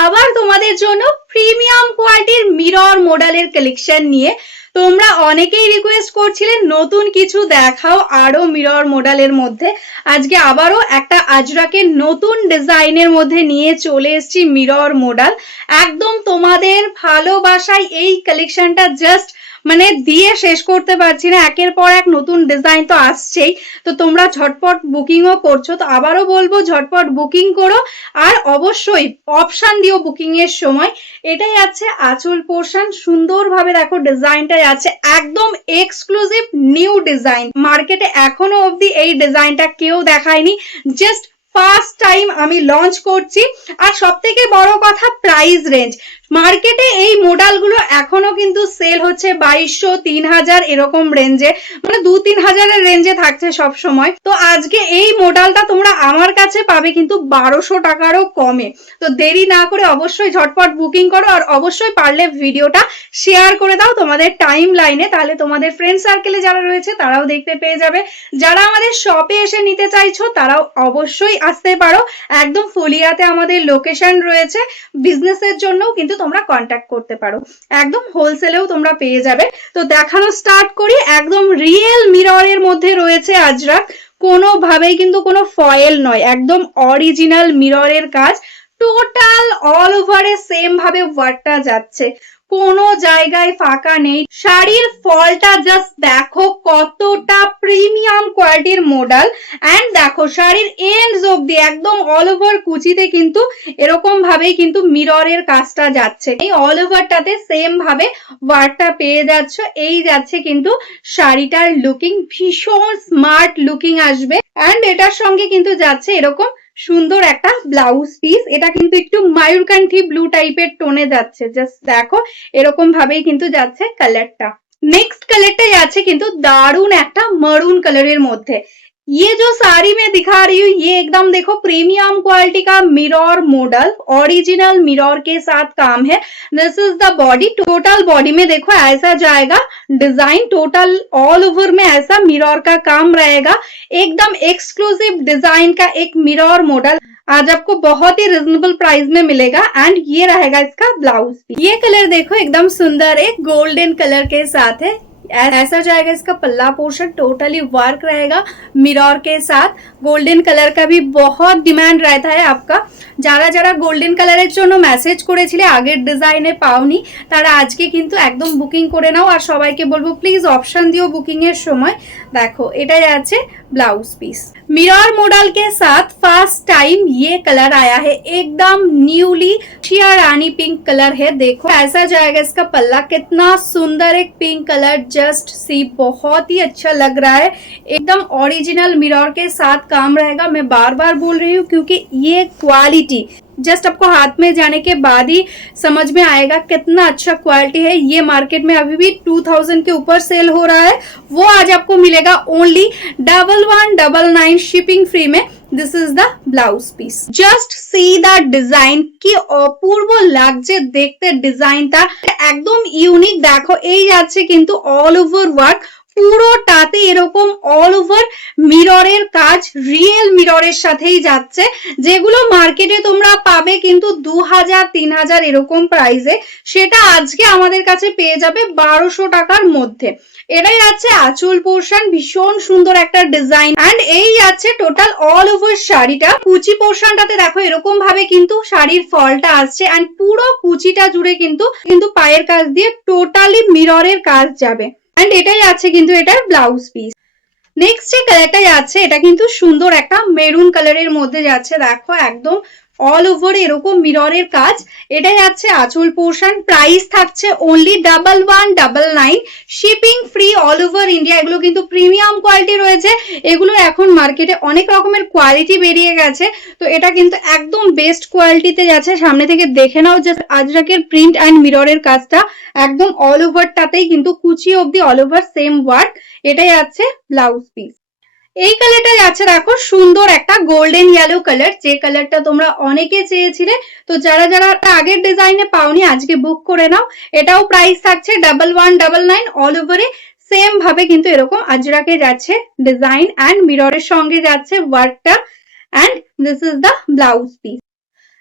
আবার তোমাদের জন্য প্রিমিয়াম কোয়ালিটির মিরর মডেলের কালেকশন নিয়ে। তোমরা অনেকেই রিকোয়েস্ট করছিলে নতুন কিছু দেখাও আরো মিরর মডেলের মধ্যে। আজকে আবারও একটা আজরাকের নতুন ডিজাইনের মধ্যে নিয়ে চলে এসেছি মিরর মডেল। একদম তোমাদের ভালোবাসায় এই কালেকশনটা জাস্ট মানে দিয়ে শেষ করতে পারছি না, একের পর এক নতুন ডিজাইন তো আসছেই। তো তোমরা ঝটপট বুকিংও করছো, তো আবারও বলবো ঝটপট বুকিং করো আর অবশ্যই অপশন দিও বুকিং এর সময়। এটাই আছে আঁচল পোর্শন, সুন্দরভাবে দেখো ডিজাইনটা আছে, একদম এক্সক্লুসিভ নিউ ডিজাইন। মার্কেটে এখনো অবধি এই ডিজাইনটা কেউ দেখায়নি, জাস্ট ফার্স্ট টাইম আমি লঞ্চ করছি। আর সব থেকে বড় কথা প্রাইস রেঞ্জ, মার্কেটে এই মডেলগুলো এখনো কিন্তু সেল হচ্ছে 2200 3000 এরকম রেঞ্জে, মানে 2-3 হাজারের রেঞ্জে থাকছে সব সময়। তো আজকে এই মডেলটা তোমরা আমার কাছে পাবে কিন্তু 1200 টাকারও কমে। তো দেরি না করে অবশ্যই ঝটপট বুকিং করো আর অবশ্যই পারলে ভিডিওটা শেয়ার করে দাও তোমাদের টাইম লাইনে, তাহলে তোমাদের ফ্রেন্ড সার্কেলে যারা রয়েছে তারাও দেখতে পেয়ে যাবে। যারা আমাদের শপে এসে নিতে চাইছো তারাও অবশ্যই আসতে পারো, একদম ফুলিয়াতে আমাদের লোকেশন রয়েছে। বিজনেসের জন্যও কিন্তু তোমরা কন্ট্যাক্ট করতে পারো, একদম হোলসেলেও তোমরা পেয়ে যাবে। তো দেখানো স্টার্ট করি। একদম রিয়েল মিররের মধ্যে রয়েছে আজরাক, কোনোভাবেই কিন্তু কোনো ফয়েল নয়, একদম অরিজিনাল মিররের কাজ। টোটাল অল ওভারে সেম ভাবে ওয়ার্কটা যাচ্ছে, কোনো জায়গায় ফাঁকা নেই। শাড়ির ফলটা জাস্ট দেখো কতটা প্রিমিয়াম কোয়ালিটির মডেল। এন্ড দেখো শাড়ির এন্ডস অবধি একদম অল ওভার কুচিতে কিন্তু এরকম ভাবেই কিন্তু মিররের কাজটা যাচ্ছে। এই অল ওভারটাতে সেম ভাবে ওয়ার্কটা পেয়ে যাচ্ছ। এই যাচ্ছে কিন্তু শাড়িটার লুকিং, ভীষণ স্মার্ট লুকিং আসবে। এন্ড এটার সঙ্গে কিন্তু যাচ্ছে এরকম সুন্দর একটা ব্লাউজ পিস। এটা কিন্তু একটু ময়ূরকান্ঠী ব্লু টাইপের টোনে যাচ্ছে, জাস্ট দেখো এরকম ভাবেই কিন্তু যাচ্ছে কালারটা। নেক্সট কালারটা যাচ্ছে কিন্তু দারুন একটা মারুন কালারের মধ্যে। ये जो साड़ी में दिखा रही हूँ ये एकदम देखो प्रीमियम क्वालिटी का मिरर मॉडल, ओरिजिनल मिरर के साथ काम है। This is the body, total body में देखो ऐसा जाएगा डिजाइन, टोटल ऑल ओवर में ऐसा मिरर का काम रहेगा। एकदम एक्सक्लूसिव डिजाइन का एक मिरर मॉडल आज आपको बहुत ही रिजनेबल प्राइस में मिलेगा। एंड ये रहेगा इसका ब्लाउज। ये कलर देखो एकदम सुंदर है, गोल्डन कलर के साथ है। ऐसा जाएगा इसका पल्ला पोर्शन, टोटली वर्क रहेगा मिरर के साथ। गोल्डन कलर का भी बहुत डिमांड रहता है आपका। যারা যারা গোল্ডেন কালারের জন্য মেসেজ করেছিলে আগের ডিজাইনে পাওনি, তারা আজকে কিন্তু একদম বুকিং করে নাও। আর সবাইকে বলবো প্লিজ অপশন দিও বুকিং এর সময়। দেখো এটাই আছে ब्लाउज पीस। मिरर मॉडल के साथ फर्स्ट टाइम ये कलर आया है, एकदम न्यूली शिया रानी पिंक कलर है। देखो ऐसा जाएगा इसका पल्ला, कितना सुंदर एक पिंक कलर, जस्ट सी बहुत ही अच्छा लग रहा है। एकदम ओरिजिनल मिरर के साथ काम रहेगा। मैं बार बार बोल रही हूँ क्योंकि ये क्वालिटी जस्ट आपको हाथ में जाने के बाद ही समझ में आएगा कितना अच्छा क्वालिटी है। ये मार्केट में अभी भी 2000 के ऊपर सेल हो रहा है, वो आज आपको मिलेगा ओनली 1199 शिपिंग फ्री में। This is the blouse piece. Just see the design की অপূর্ব লাগছে দেখতে ডিজাইনটা, একদম ইউনিক। দেখো এই যাচ্ছে কিন্তু অল ওভার ওয়ার্ক, পুরোটাতে এরকম অল ওভার মিররের কাজ, রিয়েল মিররের সাথেই যাচ্ছে। যেগুলো মার্কেটে তোমরা পাবে কিন্তু 2000-3000 এরকম প্রাইসে, সেটা আজকে আমাদের কাছে পেয়ে যাবে 1200 টাকার মধ্যে। এটাই আছে আঁচল পোর্শন, ভীষণ সুন্দর একটা ডিজাইন। এন্ড এই আছে টোটাল অল ওভার শাড়িটা। কুচি পোর্শনটাতে দেখো এরকম ভাবে কিন্তু শাড়ির ফলটা আসছে। এন্ড পুরো কুচিটা জুড়ে কিন্তু পায়ের কাজ দিয়ে টোটালি মিররের কাজ যাবে। এন্ড এটাই আছে কিন্তু এটার ব্লাউজ পিস। নেক্সট যে কালারটা যাচ্ছে এটা কিন্তু সুন্দর একটা মেরুন কালারের মধ্যে যাচ্ছে। দেখো একদম অল ওভার এরকম মিররের কাজ। এটা যাচ্ছে আঁচল পোর্শন। প্রাইস থাকছে only 1199, shipping free all over India. এগুলো কিন্তু প্রিমিয়াম কোয়ালিটি রয়েছে, এগুলো এখন মার্কেটে অনেক রকমের কোয়ালিটি বেরিয়ে গেছে, তো এটা কিন্তু একদম বেস্ট কোয়ালিটিতে যাচ্ছে। সামনে থেকে দেখে নাও যে আজরাকের প্রিন্ট অ্যান্ড মিররের কাজটা একদম অল ওভারটাতেই কিন্তু কুচি অবধি অল ওভার সেম ওয়ার্ক। এটাই আছে ব্লাউজ পিস। এই কালারটা যাচ্ছে দেখো সুন্দর একটা গোল্ডেন ইয়েলো কালার, যে কালারটা তোমরা অনেকে চেয়েছিলে। তো যারা যারা আগের ডিজাইনে পাওনি আজকে বুক করে নাও। এটাও প্রাইস থাকছে 1199, অল ওভারে সেম ভাবে কিন্তু এরকম আজরাকে যাচ্ছে ডিজাইন এন্ড মিররের সঙ্গে যাচ্ছে ওয়ার্কটা। And this is the blouse piece.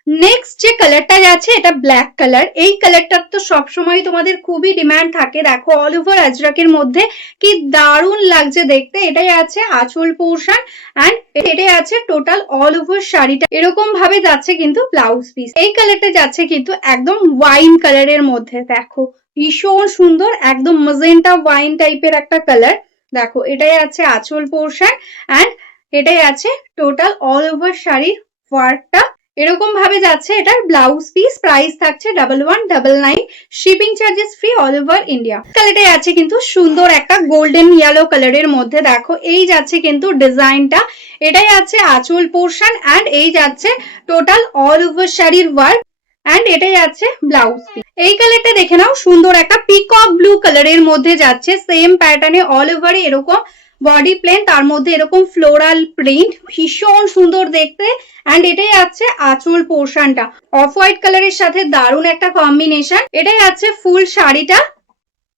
Next যে কালারটা যাচ্ছে এটা ব্ল্যাক কালার। এই কালারটার তো সবসময় তোমাদের খুবই ডিমান্ড থাকে। দেখো অল ওভার আজরাকের মধ্যে কি দারুণ লাগছে দেখতে। এটাই আছে আঁচল পোর্শন অ্যান্ড এটাই আছে টোটাল অল ওভার শাড়িটা এরকম ভাবে যাচ্ছে কিন্তু ব্লাউজ পিস। এই কালারটা যাচ্ছে কিন্তু একদম ওয়াইন কালারের মধ্যে। দেখো ভীষণ সুন্দর, একদম মজেন্টা ওয়াইন টাইপের একটা কালার। দেখো এটাই আছে আঁচল পোর্শন অ্যান্ড এটাই আছে টোটাল অল ওভার শাড়ির ওয়ার্কটা এরকম ভাবে যাচ্ছে। এটার ব্লাউজ পিস প্রাইস থাকছে 1199, shipping charges free all over India. কালারটাই আছে কিন্তু সুন্দর একটা গোল্ডেন ইয়েলো কালারের মধ্যে। দেখো এই যাচ্ছে কিন্তু ডিজাইনটা, এটাই আছে আঁচল পোর্শন অ্যান্ড এই যাচ্ছে টোটাল অল ওভার শাড়ির ওয়ার্ক অ্যান্ড এটাই আছে ব্লাউজ পিস। এই কালারটা দেখে নাও, সুন্দর একটা পিকক ব্লু কালারের মধ্যে যাচ্ছে, সেম প্যাটার্নে অল ওভারে এরকম বডি প্লেন, তার মধ্যে এরকম ফ্লোরাল প্রিন্ট, ভীষণ সুন্দর দেখতে। অ্যান্ড এটাই আছে আঁচল পোর্শনটা অফ হোয়াইট কালারের সাথে দারুণ একটা কম্বিনেশন। এটাই আছে ফুল শাড়িটা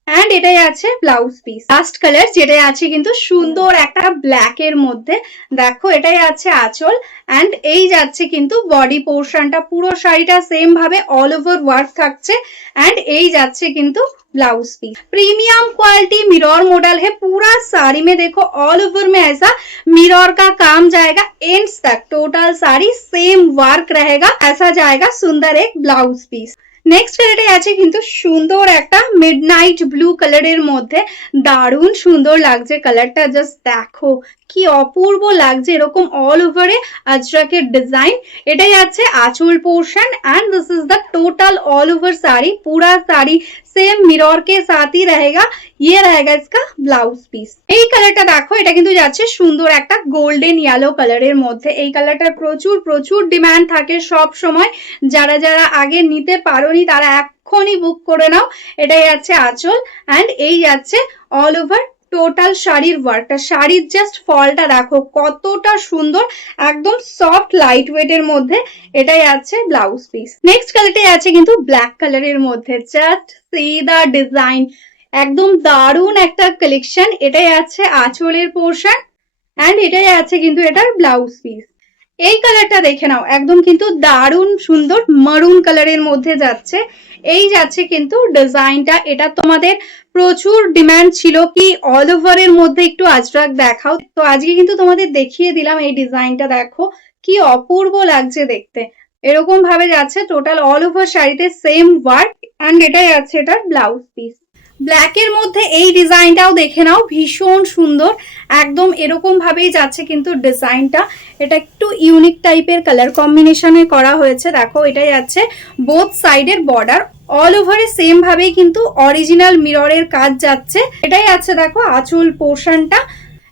অ্যান্ড এটাই আছে ব্লাউজ পিস। লাস্ট কালার যেটাই আছে কিন্তু সুন্দর একটা ব্ল্যাক এর মধ্যে। দেখো এটাই আছে আঁচল অ্যান্ড এই যাচ্ছে কিন্তু বডি পোর্শনটা, পুরো শাড়িটা সেম ভাবে অল ওভার ওয়ার্ক থাকছে एंड এই যাচ্ছে কিন্তু blouse piece. Premium quality mirror model है, पूरा साड़ी में देखो ऑल ओवर में ऐसा मिरर का काम जाएगा एंड्स तक, टोटल साड़ी सेम वर्क रहेगा, ऐसा जाएगा सुंदर एक ब्लाउज पीस। नेक्स्ट কালারটা আছে কিন্তু সুন্দর একটা মিডনাইট ব্লু কালারের মধ্যে, দারুণ সুন্দর লাগছে কালারটা, জাস্ট দেখো কি অপূর্ব লাগছে এরকম অল ওভারে আজরাকের डिजाइन। এটাই আছে আঁচল portion and this is the total all over sari, पूरा साड़ी सेम मिरर के साथ ही रहेगा, ये रहेगा इसका ब्लाउज पीस। এই কালারটা দেখো, এটা কিন্তু যাচ্ছে সুন্দর একটা গোল্ডেন ইয়েলো কালারের মধ্যে। এই কালারটার প্রচুর প্রচুর ডিমান্ড থাকে সব সময়, যারা যারা আগে নিতে পারোনি তারা এক্ষুনি বুক করে নাও। এটাই আছে আঁচল এন্ড এই যাচ্ছে অল ওভার টোটাল শাড়ির ওয়ার্কটা। শাড়ির জাস্ট ফলটা দেখো কতটা সুন্দর, একদম সফট লাইট ওয়েট এর মধ্যে। এটাই আছে ব্লাউজ পিস। নেক্সট কালারটাই আছে কিন্তু ব্ল্যাক কালারের মধ্যে, জাস্ট সি দা ডিজাইন, একদম দারুণ একটা কালেকশন। এটাই আছে আঁচলের পোর্শন এন্ড এটাই আছে কিন্তু এটার ব্লাউজ পিস। এই কালারটা দেখে নাও, একদম কিন্তু দারুণ সুন্দর মারুন কালারের মধ্যে যাচ্ছে। এই যাচ্ছে কিন্তু ডিজাইনটা, এটা তোমাদের প্রচুর ডিমান্ড ছিল কি অল ওভার এর মধ্যে একটু আজরাক দেখাও, তো আজকে কিন্তু তোমাদের দেখিয়ে দিলাম এই ডিজাইনটা। দেখো কি অপূর্ব লাগছে দেখতে, এরকম ভাবে যাচ্ছে টোটাল অল ওভার শাড়িতে সেম ওয়ার্ক এন্ড এটাই আছে এটার ব্লাউজ পিস। ব্ল্যাকের মধ্যে এই ডিজাইনটাও দেখে নাও, ভীষণ সুন্দর, একদম এরকম ভাবেই যাচ্ছে কিন্তু ডিজাইনটা। এটা একটু ইউনিক টাইপের কালার কম্বিনেশনে করা হয়েছে। দেখো এটাই আছে বোথ সাইডের বর্ডার, অল ওভারে সেম ভাবেই কিন্তু অরিজিনাল মিররের কাজ যাচ্ছে। এটাই আছে দেখো আঁচল পোর্শনটা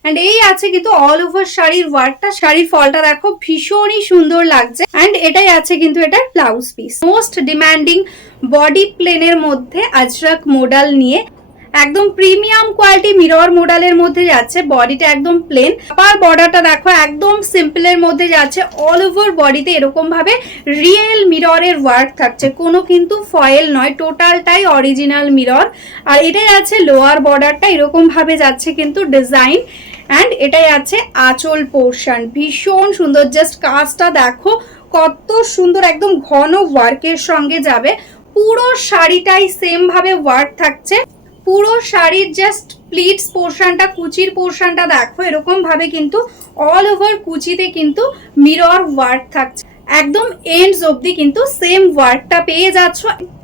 এন্ড এই আছে কিন্তু অল ওভার শাড়ির ওয়ার্কটা, শাড়ির ফলটা দেখো ভীষণই সুন্দর লাগছে এন্ড এটাই আছে কিন্তু এটার blouse piece. Most demanding body প্লেনের মধ্যে আজরাক মডেল নিয়ে একদম প্রিমিয়াম কোয়ালিটি মিরর মডেলের মধ্যে যাচ্ছে, বডিটা একদম প্লেন, আপার বর্ডারটা দেখো একদম সিম্পলের মধ্যে যাচ্ছে, অল ওভার বডিতে এরকম ভাবে রিয়েল মিররের ওয়ার্ক থাকছে, কোনো কিন্তু ফয়েল নয়, টোটালটাই অরিজিনাল মিরর। আর এটাই আছে লোয়ার বর্ডারটা, এরকম ভাবে যাচ্ছে কিন্তু ডিজাইন এন্ড এটাই আছে আঁচল পোর্শন, ভীষণ সুন্দর, জাস্ট কাজটা দেখো কত সুন্দর, একদম ঘন ওয়ার্কের সঙ্গে যাবে। পুরো শাড়িটাই সেম ভাবে ওয়ার্ক থাকছে, পুরো শাড়ির জাস্ট প্লিটস পোর্শনটা, কুচির পোর্শনটা দেখো এরকম ভাবে কিন্তু অল ওভার কুচিতে কিন্তু মিরর ওয়ার্ক থাকছে, একদম এন্ডস অবধি কিন্তু সেম ওয়ার্কটা পেয়ে যাচ্ছ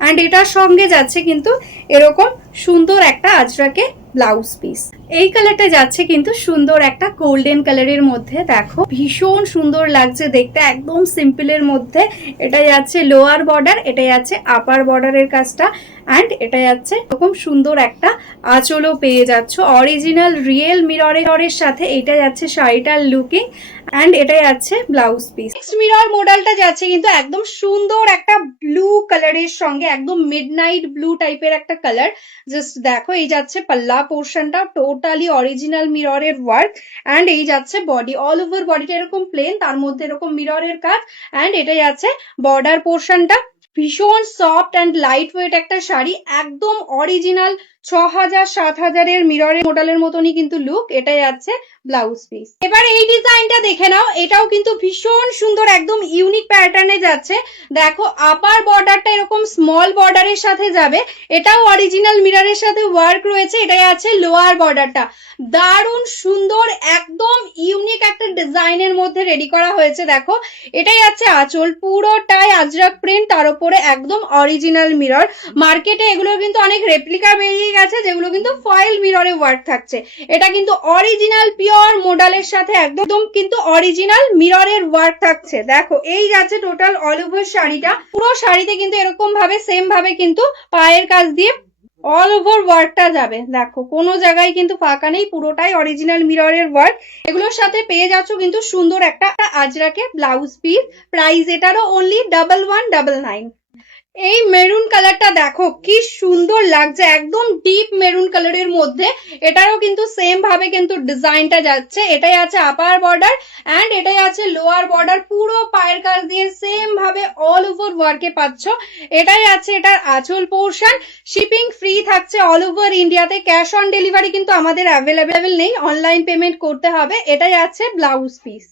এন্ড এটার সঙ্গে যাচ্ছে কিন্তু এরকম সুন্দর একটা আজরাকে ব্লাউজ পিস। এই কালারটা যাচ্ছে কিন্তু সুন্দর একটা গোল্ডেন কালারের মধ্যে, দেখো ভীষণ সুন্দর লাগছে দেখতে, একদম সিম্পলের মধ্যে। এটাই যাচ্ছে লোয়ার বর্ডার, এটাই আছে আপার বর্ডারের কাজটা এন্ড এটা যাচ্ছে এরকম সুন্দর একটা আঁচলও পেয়ে যাচ্ছ অরিজিনাল রিয়েল মিররের সাথে। এটা যাচ্ছে শাড়িটার লুকিং এন্ড এটাই আছে ব্লাউজ পিস। নেক্সট মিরর মডেলটা যাচ্ছে কিন্তু একদম সুন্দর একটা ব্লু কালারের সঙ্গে, একদম মিডনাইট ব্লু টাইপের একটা কালার, জাস্ট দেখো এই যাচ্ছে পাল্লা পোর্শনটা টোটালি অরিজিনাল মিররের ওয়ার্ক এন্ড এই যাচ্ছে বডি, অল ওভার বডিটা এরকম প্লেন, তার মধ্যে এরকম মিররের কাজ এন্ড এটাই আছে বর্ডার পোর্শনটা, ভীষণ সফট অ্যান্ড লাইট ওয়েট একটা শাড়ি, একদম অরিজিনাল ৬০০০ ৭০০০ এর মিররের মডেলের মতনই কিন্তু লুক। এটাই আছে ব্লাউজ পিস। এবার এই ডিজাইনটা দেখে নাও, এটাও কিন্তু ভীষণ সুন্দর, একদম ইউনিক প্যাটার্নে যাচ্ছে। দেখো আপার বর্ডারটা এরকম স্মল বর্ডারের সাথে যাবে, এটাও অরিজিনাল মিররের সাথে ওয়ার্ক রয়েছে। এটাই আছে লোয়ার বর্ডারটা, দারুণ সুন্দর একদম ইউনিক একটা ডিজাইনের মধ্যে রেডি করা হয়েছে। দেখো এটাই আছে আঁচল, পুরোটাই আজরাক প্রিন্ট, তার উপরে একদম অরিজিনাল মিরর। মার্কেটে এগুলো কিন্তু অনেক রেপ্লিকা বেরিয়ে গেছে যেগুলো কিন্তু ফয়েল মিররে ওয়ার্ক থাকছে, এটা কিন্তু অরিজিনাল পিওর মডেলের সাথে একদম কিন্তু অরিজিনাল মিররের ওয়ার্ক থাকছে। দেখো এই যাচ্ছে টোটাল অল ওভার শাড়িটা, পুরো শাড়িতে কিন্তু এরকম ভাবে সেম ভাবে কিন্তু পায়ের কাজ দিয়ে অল ওভার ওয়ার্কটা যাবে। দেখো কোনো জায়গায় কিন্তু ফাঁকা নেই, পুরোটাই অরিজিনাল মিররের ওয়ার্ক। এগুলোর সাথে পেয়ে যাচ্ছ কিন্তু সুন্দর একটা আজরাকে ব্লাউজ পিস। প্রাইস এটারও অনলি 1199। এই মেরুন কালারটা দেখো কি সুন্দর লাগছে, একদম ডিপ মেরুন কালারের মধ্যে। এটারও কিন্তু সেম ভাবে কিন্তু ডিজাইনটা যাচ্ছে। এটাই আছে আপার বর্ডার এন্ড এটাই আছে লোয়ার বর্ডার, পুরো পায়ের কাজ দিয়ে সেম ভাবে অল ওভার ওয়ার্কে পাচ্ছ। এটাই আছে এটার আঁচল পোর্শন। শিপিং ফ্রি থাকছে অল ওভার ইন্ডিয়াতে। ক্যাশ অন ডেলিভারি কিন্তু আমাদের অ্যাভেলেবেল নেই, অনলাইন পেমেন্ট করতে হবে। এটাই আছে ব্লাউজ পিস।